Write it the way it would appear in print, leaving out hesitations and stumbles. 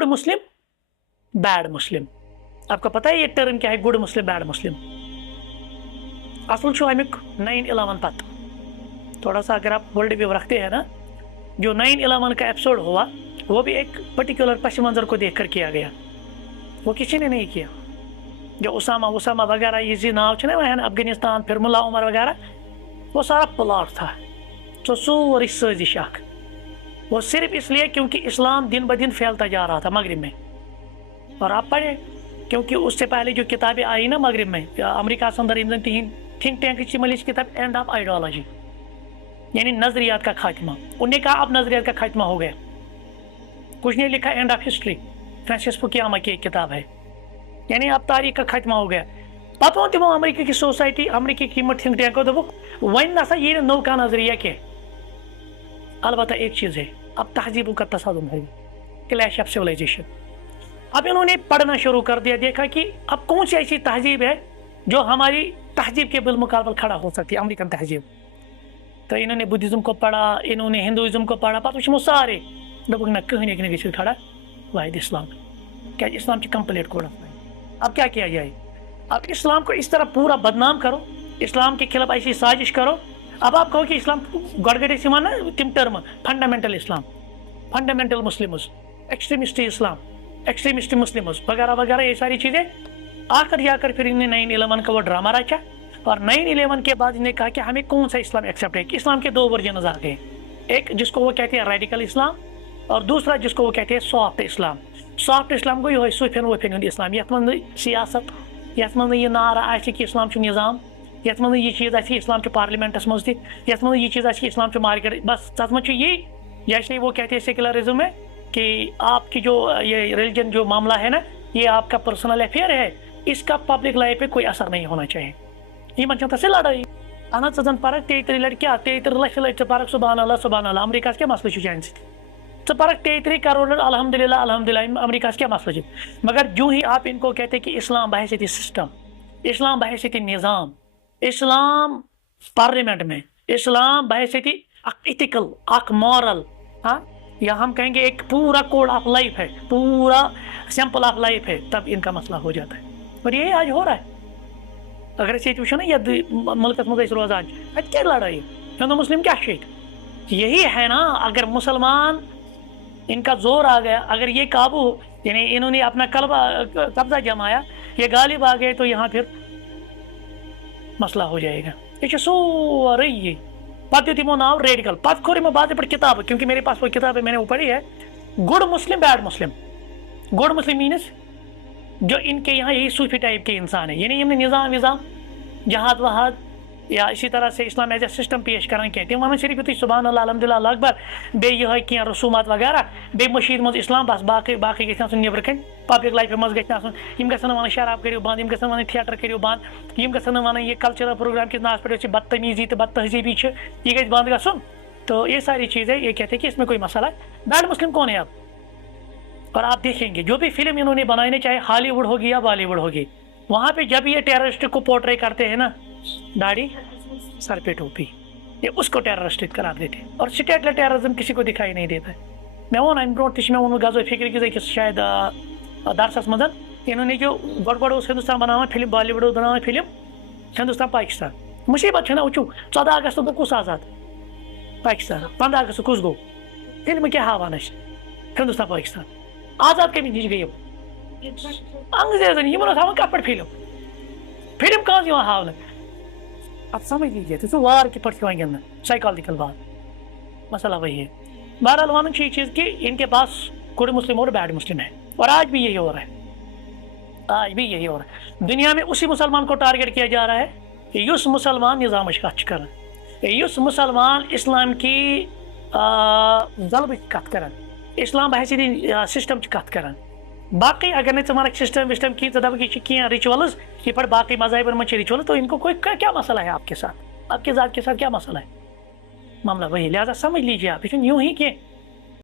Good मुस्लिम bad मुस्लिम। आपको पता है ये टर्म क्या है, गुड मुस्लिम बैड मुस्लिम? असल छो अमुक 9/11 पत थोड़ा सा अगर आप वर्ल्ड व्यू रखते हैं ना, जो 9/11 का एपिसोड हुआ वो भी एक पर्टिकुलर पस मंज़र को देखकर किया गया, वो किसी ने नहीं किया। जो उसामा वगैरह ये नाव है ना, अफगानिस्तान, फिर मुल्ला उमर वगैरह, वो सारा प्लॉट था, तो सोरी साजिश। वो सिर्फ इसलिए क्योंकि इस्लाम दिन ब दिन फैलता जा रहा था मगरिब में। और आप पढ़े, क्योंकि उससे पहले जो किताबें आई ना मगरिब में, अमेरिका अंदर थिंक टैंक की मलिश किताब एंड ऑफ आइडियोलॉजी, यानी नजरियात का खात्मा। उन्हें कहा अब नजरियात का खात्मा हो गया। कुछ नहीं लिखा end of history, Francis Fukuyama की एक किताब है, यानी अब तारीख का खात्मा हो गया। पता तमो अमेरिका की सोसाइटी, अमेरिका की थिंक टैंको दोपक वन नसा ये नौ का नजरिया के। अलबत्ता एक चीज़ है, अब तहजीबों का तसादुम है, क्लैश ऑफ सिविलाइजेशन। अब इन्होंने पढ़ना शुरू कर दिया, देखा कि अब कौन सी ऐसी तहजीब है जो हमारी तहजीब के बिलमुकाबल खड़ा हो सकती है, अमेरिकन तहजीब। तो इन्होंने बुद्धिज़्म को पढ़ा, इन्होंने हिंदुज़्म को पढ़ा, पता वो सारे दोपक न कहीं न खड़ा वाहिद इस्लाम, क्या इस्लाम की कंप्लीट कोड। अब क्या किया जाए? अब इस्लाम को इस तरह पूरा बदनाम करो, इस्लाम के खिलाफ ऐसी साजिश करो। अब आप कहो कि इस्लाम गड़गड़े से माना तिम टर्म फंडामेंटल इस्लाम, फंडामेंटल मुस्लिम्स, एक्सट्रीमिस्ट इस्लाम, एक्सट्रीमिस्ट मुस्लिम्स वगैरह वगैरह, ये सारी चीज़ें आकर जाकर फिर इन्हें 9/11 का वो ड्रामा रचा। और 9/11 के बाद इन्हें कहा कि हमें कौन सा इस्लाम एक्सेप्ट है। कि इस्लाम के दो वर्जन आ गए, एक जिसको वो कहते हैं रेडिकल इस्लाम, और दूसरा जिसको वो कहते हैं सॉफ्ट इस्लाम। सॉफ्ट इस्लाम को ये सूफियन वूफियन इस्लाम, यथ मन सियासत, यथ मन ये नारा आए कि इस्लाम निज़ाम, यथ मन ये चीज़ आए इस्लाम पार्लियामेंटस मज ति, यथ मन ये चीज़ आए इस्लाम मार्केट, बस तथ मज ये जैसे वो कहते हैं सेकुलरिज्म में कि आपकी जो ये रिलीजन जो मामला है ना, ये आपका पर्सनल अफेयर है, इसका पब्लिक लाइफ पे कोई असर नहीं होना चाहिए। ये मन से लड़ाई अन जन परक 33 लट क्या 33 लक्ष लट परक सुबहान अल्लाह अमेरिका क्या मसला चान स परक 33 करोड़ अल्हम्दुलिल्लाह अल्हम्दुलिल्लाह अमेरिका क्या मसला। मगर जो ही आप इनको कहते हैं कि इस्लाम बहैसियत सिस्टम, इस्लाम बहैसियत निज़ाम, इस्लाम पार्लियामेंट में, इस्लाम बहैसियत इथिकल अक मॉरल, हाँ, या हम कहेंगे एक पूरा कोड ऑफ लाइफ है, पूरा सैंपल ऑफ लाइफ है, तब इनका मसला हो जाता है। और यही आज हो रहा है। अगर ये वो ना यद मुल्क मज रोजान क्या लड़ाई हिंदू मुस्लिम क्या शेख, यही है ना। अगर मुसलमान इनका जोर आ गया, अगर ये काबू, यानी इन्होंने अपना कब्जा जमाया, ये गालिब आ गए, तो यहाँ फिर मसला हो जाएगा। ये सोरे ये पद तिमो नाव रेडिकल पद खोरी में बात पर किताब, क्योंकि मेरे पास वो किताब है, मैंने वो पढ़ी है, गुड मुस्लिम बैड मुस्लिम। गुड मुस्लिम मीन्स जो इनके यहाँ यही सूफी टाइप के इंसान है, यानी इन्हें निज़ाम विज़ाम जहाद वहाद या इसी तरह से इस्लाम एज ए सिस्टम पेश करान कह वन सिर्फ यु सुबहान अल्लाह अल्हम्दुलिल्लाह अल्लाहु अकबर बे कह रसूमात वगैरह बे मशीद मज इस्लाम, बस बाकी बाकी गि नबर कन पब्लिक लाइफ मज गम वन शराब करो बंद, यम वन थिएटर करो बंद, यम वन ये कल्चरल प्रोग्राम किस नाज पे बदतमीजी तो बदतहजीबी ये गई बंद गन। तो ये सारी चीज़ें ये कहते हैं कि इसमें कोई मसला है। बैड मुस्लिम कौन है अब? और आप देखेंगे जो भी फिल्म इन्होंने बनाई, चाहे हॉलीवुड होगी या बॉलीवुड होगी, वहाँ पे जब ये टेररिस्ट को पोर्ट्रे करते हैं ना, दाढ़ी सर पे टोपी, ये उसको टेररिस्ट करार देते। और स्टेट टेररिज्म किसी को दिखाई नहीं देता है। मैं वो इन ब्रोट मे वो गजो फिक्र कि शायद दरसस मज इन्होंने जो गड़ हिंदुस्तान बनाना फिल्म, बॉलीवुड बनाना फिल्म, हिंदुस्तान पाकिस्तान मुसीबत है ना। वो 14 अगस्त तो कुछ आज़ाद पाकिस्तान, 15 अगस्त कुछ गो फिल्म क्या हावान हिंदुस्तान पाकिस्तान आज़ाद कमी नीच गई अंग्रेजन ये हावन कप पे फिल्म कहाँ हावन। अब समझ लीजिए तो वार के पर गिंदना साइकोलॉजिकल वार, मसला वही है। बहरहाल वन ये चीज़ कि इनके पास गुड मुस्लिम और बैड मुस्लिम है, और आज भी यही हो रहा है, आज भी यही हो रहा है। दुनिया में उसी मुसलमान को टारगेट किया जा रहा है कि युस मुसलमान निज़ाम कत कर, युस मुसलमान इस्लाम की जल्ब कत कर, इस्लाम बहसियत सिस्टम कत कर। बाकी अगर नहीं तुम्हारा सिस्टम विस्टम की तो की रिचुअल्स ये पर बाकी मज़हबन में रिचुअल, तो इनको कोई क्या मसला है आपके साथ, आपके ज़ात के साथ क्या मसला है? मामला वही। लिहाजा समझ लीजिए आप, यूँ ही कि